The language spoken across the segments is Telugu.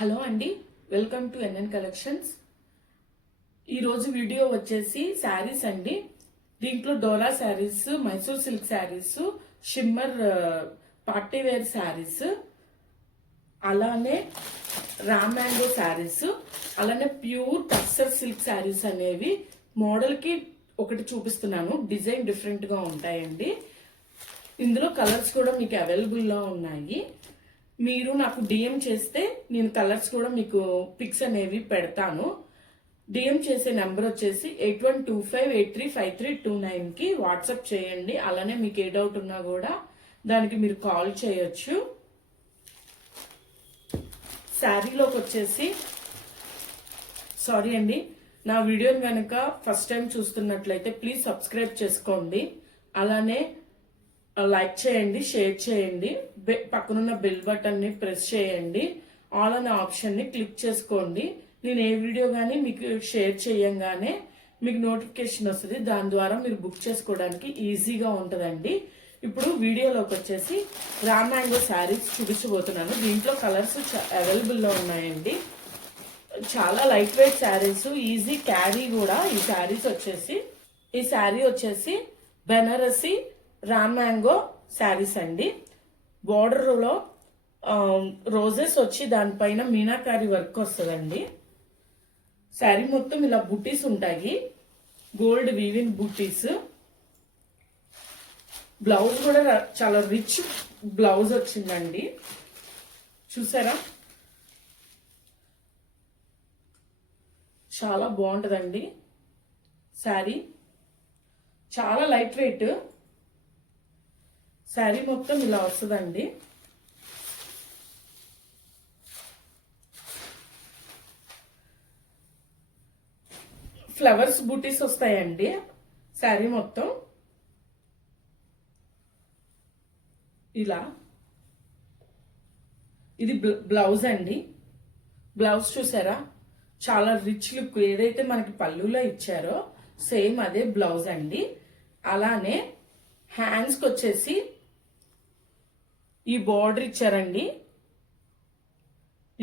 హలో అండి, వెల్కమ్ టు ఎన్ఎన్ కలెక్షన్స్. ఈరోజు వీడియో వచ్చేసి శారీస్ అండి. దీంట్లో Dola saris, Mysore silk saris, shimmer party wear saris, అలానే రామ్ మ్యాంగో శారీస్, అలానే ప్యూర్ టస్సర్ సిల్క్ శారీస్ అనేవి మోడల్కి ఒకటి చూపిస్తున్నాను. డిజైన్ డిఫరెంట్గా ఉంటాయండి. ఇందులో కలర్స్ కూడా మీకు అవైలబుల్లో ఉన్నాయి. మీరు నాకు డిఎం చేస్తే నేను కలర్స్ కూడా మీకు పిక్స్ అనేవి పెడతాను. డిఎం చేసే నెంబర్ వచ్చేసి 8125835329కి వాట్సాప్ చేయండి. అలానే మీకు ఏ డౌట్ ఉన్నా కూడా దానికి మీరు కాల్ చేయొచ్చు. శారీలోకి వచ్చేసి సారీ అండి, నా వీడియోని కనుక ఫస్ట్ టైం చూస్తున్నట్లయితే ప్లీజ్ సబ్స్క్రైబ్ చేసుకోండి. అలానే లైక్ చేయండి, షేర్ చేయండి, పక్కనున్న బెల్ బటన్ ని ప్రెస్ చేయండి, ఆల్ అనే ఆప్షన్ ని క్లిక్ చేసుకోండి. నేను ఏ వీడియో కానీ మీకు షేర్ చేయంగానే మీకు నోటిఫికేషన్ వస్తుంది. దాని ద్వారా మీరు బుక్ చేసుకోవడానికి ఈజీగా ఉంటుందండి. ఇప్పుడు వీడియోలోకి వచ్చేసి రామ్ మ్యాంగో శారీస్ చూపించబోతున్నాను. దీంట్లో కలర్స్ అవైలబుల్లో ఉన్నాయండి. చాలా light weight saris, easy carry కూడా. ఈ శారీ వచ్చేసి బెనారసి రామ్ మ్యాంగో శారీస్ అండి. బోర్డర్ లో రోజెస్ వచ్చి దానిపైన మీనాకారి వర్క్ వస్తుందండి. శారీ మొత్తం ఇలా బుటీస్ ఉంటాయి, గోల్డ్ వీవింగ్ బుటీస్. బ్లౌజ్ కూడా చాలా రిచ్ బ్లౌజ్ వచ్చిందండి. చూసారా, చాలా బాగుంటుందండి శారీ. చాలా లైట్ వెయిట్ శారీ మొత్తం ఇలా వస్తుందండి. ఫ్లవర్స్ బూటీస్ వస్తాయండి శారీ మొత్తం ఇలా. ఇది బ్లౌజ్ అండి. బ్లౌజ్ చూసారా, చాలా రిచ్ లుక్. ఏదైతే మనకి పళ్ళులో ఇచ్చారో సేమ్ అదే బ్లౌజ్ అండి. అలానే హ్యాండ్స్కి వచ్చేసి ఈ బార్డర్ ఇచ్చారండి.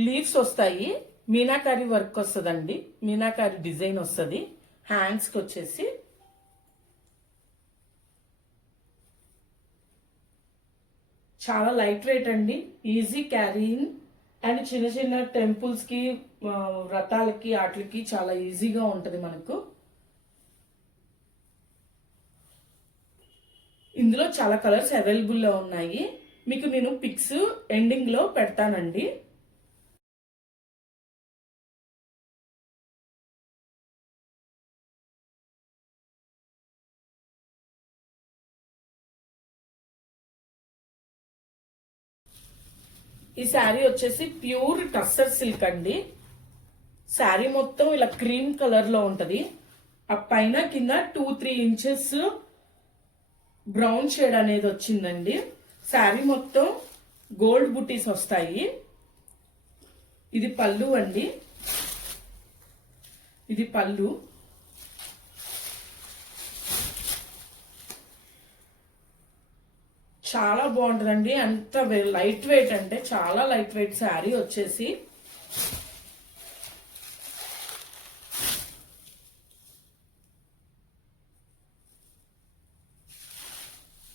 లీవ్స్ వస్తాయి, మీనాకారి వర్క్ వస్తుందండి, మీనాకారి డిజైన్ వస్తుంది. హ్యాండ్స్కి వచ్చేసి చాలా లైట్ వెయిట్ అండి, ఈజీ క్యారీయింగ్. అండ్ చిన్న చిన్న టెంపుల్స్ కి, వ్రతాలకి, వాటికి చాలా ఈజీగా ఉంటుంది మనకు. ఇందులో చాలా కలర్స్ అవైలబుల్లో ఉన్నాయి. మీకు నేను పిక్స్ ఎండింగ్ లో పెడతానండి. ఈ శారీ వచ్చేసి ప్యూర్ టస్సర్ సిల్క్ అండి. శారీ మొత్తం ఇలా క్రీమ్ కలర్ లో ఉంటది. ఆ పైన కింద 2-3 ఇంచెస్ బ్రౌన్ షేడ్ అనేది వచ్చిందండి. శారీ మొత్తం గోల్డ్ బుటీస్ వస్తాయి. ఇది పళ్ళు అండి. ఇది పళ్ళు. చాలా బాగుంటుందండి. అంత లైట్ వెయిట్ అంటే చాలా లైట్ వెయిట్ శారీ వచ్చేసి.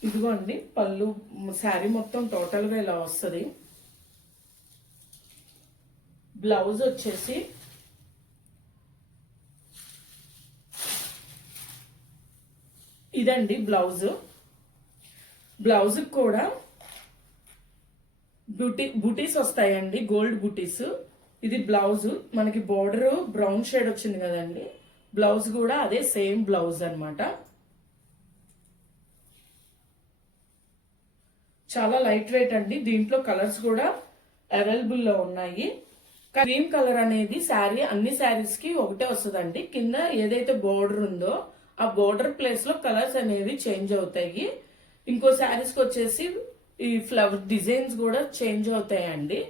ఇదిగోండి పళ్ళు. శారీ మొత్తం టోటల్ గా ఇలా వస్తుంది. బ్లౌజ్ వచ్చేసి ఇదండి బ్లౌజ్. బ్లౌజ్ కూడా బూటీస్ వస్తాయండి, గోల్డ్ బూటీస్. ఇది బ్లౌజ్. మనకి బోర్డర్ బ్రౌన్ షేడ్ వచ్చింది కదండి, బ్లౌజ్ కూడా అదే సేమ్ బ్లౌజ్ అన్నమాట. చాలా లైట్ వెయిట్ అండి. దీంట్లో కలర్స్ కూడా అవైలబుల్లో ఉన్నాయి. క్రీమ్ కలర్ అనేది శారీ అన్ని శారీస్ కి ఒకటే వస్తుందండి. కింద ఏదైతే బోర్డర్ ఉందో ఆ బోర్డర్ ప్లేస్ లో కలర్స్ అనేవి చేంజ్ అవుతాయి. ఇంకో శారీస్ కి వచ్చేసి ఈ ఫ్లవర్ డిజైన్స్ కూడా చేంజ్ అవుతాయండి.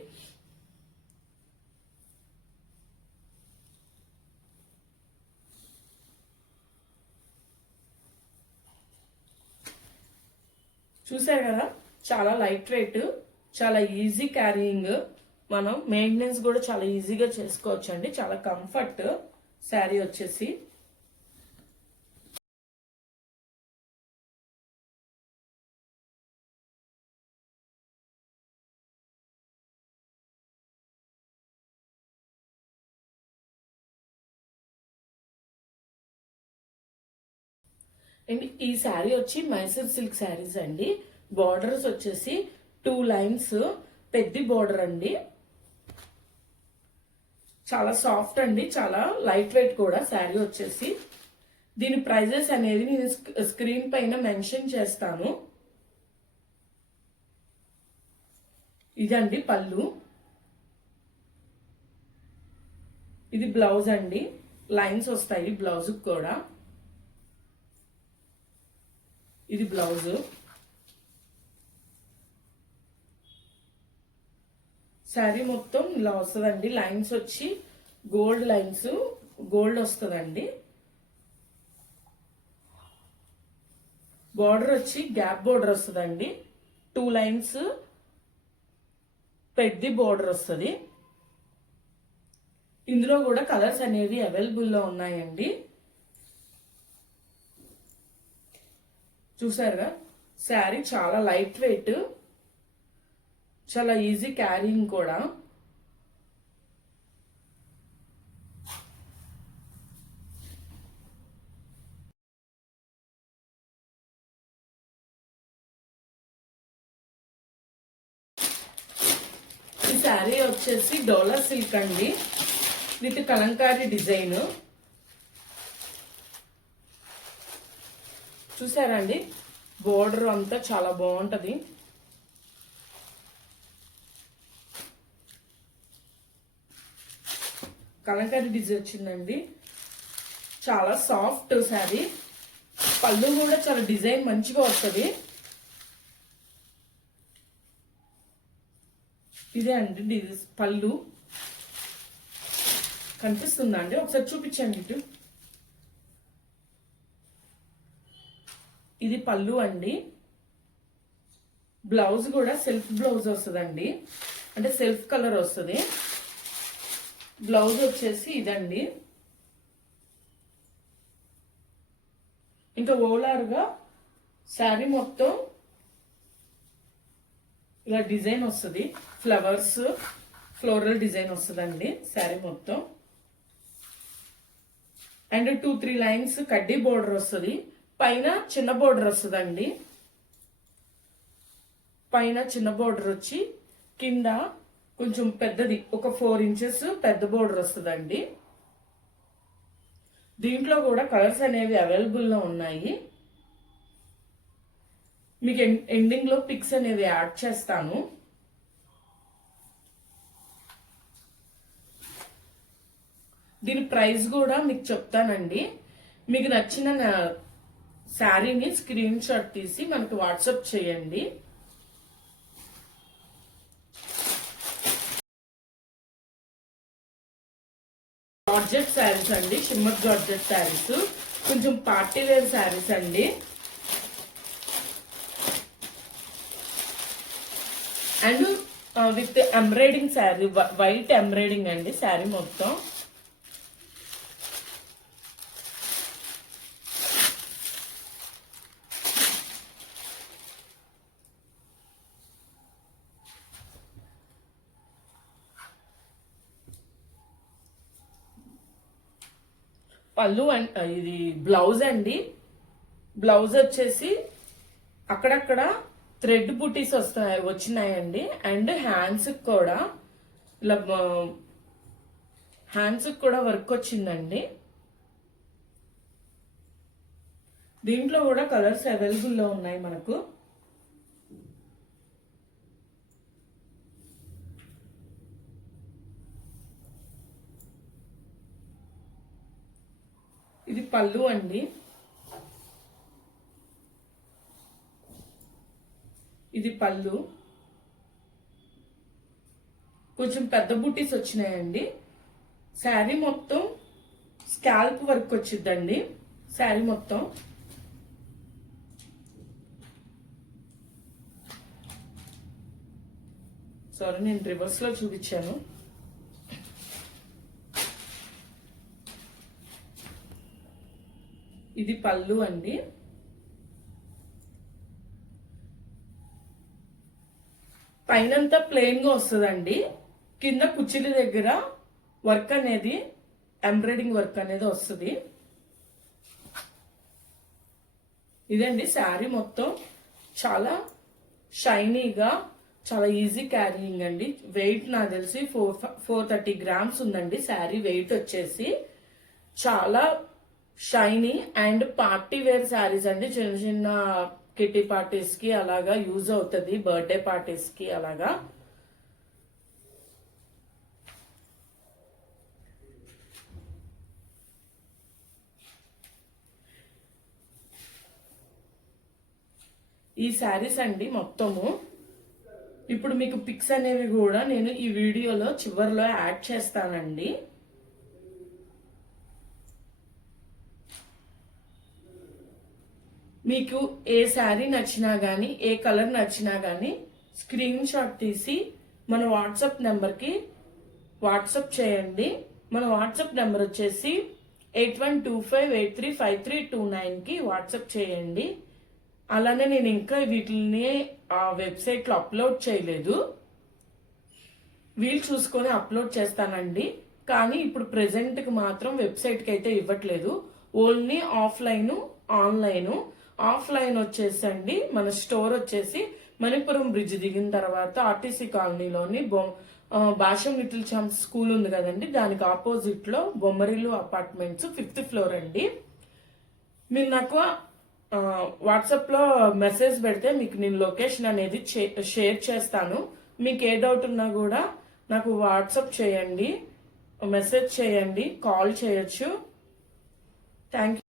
చూసారు కదా, చాలా లైట్ వెయిట్, చాలా ఈజీ క్యారీయింగ్. మనం మెయింటెనెన్స్ కూడా చాలా ఈజీగా చేసుకోవచ్చు అండి. చాలా కంఫర్ట్ శారీ వచ్చేసి. అండ్ ఈ శారీ వచ్చి మైసూర్ సిల్క్ శారీస్ అండి. బార్డర్స్ వచ్చేసి 2 లైన్స్ పెద్ద బార్డర్ అండి. చాలా సాఫ్ట్ అండి, చాలా లైట్ వెయిట్ కూడా శారీ వచ్చేసి. దీని ప్రైజెస్ అనేది నేను స్క్రీన్ పైన మెన్షన్ చేస్తాను. ఇదండి పళ్ళు, ఇది బ్లౌజ్ అండి. లైన్స్ వస్తాయి బ్లౌజ్ కూడా. ఇది బ్లౌజ్. శారీ మొత్తం ఇలా వస్తుందండి. లైన్స్ వచ్చి గోల్డ్ లైన్స్, గోల్డ్ వస్తుందండి. బార్డర్ వచ్చి గ్యాప్ బార్డర్ వస్తుందండి. 2 లైన్స్ పెద్ద బార్డర్ వస్తుంది. ఇందులో కూడా కలర్స్ అనేవి అవైలబుల్లో ఉన్నాయండి. చూసారుగా, శారీ చాలా లైట్ వెయిట్, చాలా ఈజీ క్యారింగ్ కూడా. ఈ శారీ వచ్చేసి డోలా సిల్క్ అండి, విత్ కలంకారీ డిజైన్. చూసారండి, బోర్డర్ అంతా చాలా బాగుంటది. కలంకారీ డిజైన్ వచ్చిందండి. చాలా సాఫ్ట్ శారీ. పళ్ళు కూడా చాలా డిజైన్ మంచిగా వస్తుంది. ఇదే అండి పళ్ళు. కనిపిస్తుందా అండి? ఒకసారి చూపించండి ఇటు. ఇది పళ్ళు అండి. బ్లౌజ్ కూడా సెల్ఫ్ బ్లౌజ్ వస్తుందండి, అంటే సెల్ఫ్ కలర్ వస్తుంది. బ్లౌజ్ వచ్చేసి ఇదండి. ఇంకా ఓవరాల్ గా శారీ మొత్తం ఇలా డిజైన్ వస్తుంది. ఫ్లవర్స్, ఫ్లోరల్ డిజైన్ వస్తుందండి శారీ మొత్తం. అండ్ 2-3 లైన్స్ కడ్డీ బోర్డర్ వస్తుంది. పైన చిన్న బోర్డర్ వస్తుందండి. పైన చిన్న బోర్డర్ వచ్చి కింద కొంచెం పెద్దది, ఒక 4 ఇంచెస్ పెద్ద బోర్డర్ వస్తుందండి. దీంట్లో కూడా కలర్స్ అనేవి అవైలబుల్లో ఉన్నాయి. మీకు ఎండింగ్ లో పిక్స్ అనేవి యాడ్ చేస్తాను. దీని ప్రైస్ కూడా మీకు చెప్తానండి. మీకు నచ్చిన శారీని స్క్రీన్ షాట్ తీసి మనకు వాట్సాప్ చేయండి. జార్జెట్ శారీస్ అండి, షిమ్మర్ జార్జెట్ శారీస్, కొంచెం పార్టీ వేర్ శారీస్ అండి. And with embroidering sari, white embroidering అండి శారీ మొత్తం. పళ్ళు అండ్ ఇది బ్లౌజ్ అండి. బ్లౌజ్ వచ్చేసి అక్కడక్కడ థ్రెడ్ బుటీస్ వచ్చినాయండి. అండ్ హ్యాండ్స్ కూడా ఇలా హ్యాండ్స్ కూడా వర్క్ వచ్చిందండి. దీంట్లో కూడా కలర్స్ అవైలబుల్లో ఉన్నాయి మనకు. ఇది పళ్ళు అండి. ఇది పళ్ళు, కొంచెం పెద్ద బుటీస్ వచ్చినాయండి. శారీ మొత్తం స్కాల్ప్ వర్క్ వచ్చిందండి. శారీ మొత్తం సారీ, నేను రివర్స్ లో చూపించాను. ఇది పళ్ళు అండి. పైనంతా ప్లెయిన్ గా వస్తుందండి. కింద కుచ్చిలి దగ్గర వర్క్ అనేది, ఎంబ్రాయిడింగ్ వర్క్ అనేది వస్తుంది. ఇదండి శారీ మొత్తం. చాలా షైనీగా, చాలా ఈజీ క్యారీయింగ్ అండి. వెయిట్ నాకు తెలిసి 430 గ్రామ్స్ ఉందండి శారీ వెయిట్ వచ్చేసి. చాలా shiny and party wear saris అండి. చిన్న చిన్న కిటీ పార్టీస్ కి అలాగా యూజ్ అవుతుంది, బర్త్డే పార్టీస్ కి అలాగా. ఈ శారీస్ అండి మొత్తము. ఇప్పుడు మీకు పిక్స్ అనేవి కూడా నేను ఈ వీడియోలో చివరిలో యాడ్ చేస్తానండి. మీకు ఏ శారీ నచ్చినా గానీ, ఏ కలర్ నచ్చినా గానీ స్క్రీన్ షాట్ తీసి మన వాట్సాప్ నెంబర్కి వాట్సాప్ చేయండి. మన వాట్సాప్ నెంబర్ వచ్చేసి 8125835329కి వాట్సాప్ చేయండి. అలానే నేను ఇంకా వీటిని ఆ వెబ్సైట్ లో అప్లోడ్ చేయలేదు, వీలు చూసుకొని అప్లోడ్ చేస్తానండి. కానీ ఇప్పుడు ప్రెసెంట్ కి మాత్రం వెబ్సైట్ కి అయితే ఇవ్వట్లేదు. Only offline, online. ఆఫ్లైన్ వచ్చేసండి మన స్టోర్ వచ్చేసి మణిపురం బ్రిడ్జ్ దిగిన తర్వాత ఆర్టీసీ కాలనీలోని భాషం లిటిల్ ఛాంప్స్ స్కూల్ ఉంది కదండి, దానికి ఆపోజిట్ లో బొమ్మరిల్లు అపార్ట్మెంట్స్ 5th ఫ్లోర్ అండి. మీరు నాకు వాట్సాప్ లో మెసేజ్ పెడితే మీకు నేను లొకేషన్ అనేది షేర్ చేస్తాను. మీకు ఏ డౌట్ ఉన్నా కూడా నాకు వాట్సాప్ చేయండి, మెసేజ్ చేయండి, కాల్ చేయొచ్చు. Thank you.